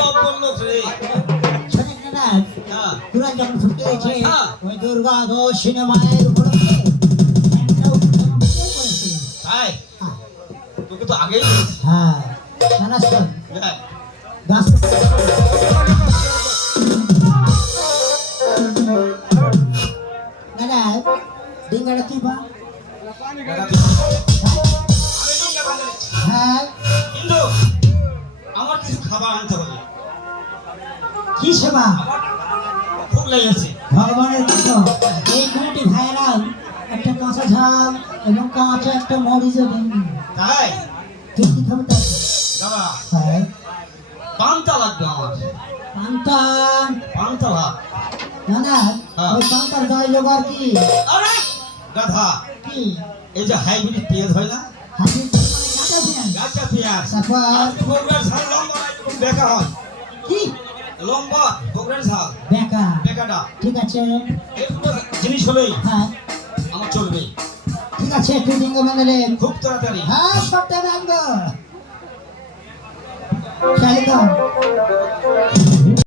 সব বললো রে। শোনেন না হ্যাঁ তোরা যখন ছুটে গেছে হ্যাঁ। ওই দুর্গা সিনেমায়ের উপলক্ষে একটা অনুষ্ঠান করেছে। তাই হ্যাঁ, তোকে তো আগেই বলেছি। হ্যাঁ না শোন হ্যাঁ গাছ না ডিঙ্গাটা তুই পা হ্যাঁ কিন্তু আমার কিছু খাবার আনতে হবে। কি সেবা খুব লেগেছে। ভগবানের মতো এই দুটি ভাইয়েরা একটা কাঁচা ঝাল এবং কাঁচা একটা মরিচ দেন তাই তুই কি খাবে তা? দাদা হ্যাঁ পান্তা লাগবে আমার। পান্তান পান্তা ভাত। না না হ্যাঁ। ওই পান্তার জয় জোগাড় কি আরে গাধা কি এই যে হাইব্রিড পেঁয়াজ হয় না, হাসি মানে কাটা পেঁয়াজ গাছা পেঁয়াজ। তারপর বগুড়ার ঝাল লম্বা এরকম দেখা হয়, কি লম্বা বগুড়ার ঝাল বেকা বেকাটা। ঠিক আছে এগুলো জিনিস হলেই হ্যাঁ আমার চলবে ঠিক আছে তুই লিঙ্গ বাঙালি খুব তাড়াতাড়ি। হ্যাঁ সবটা আনবো খেয়ালি কর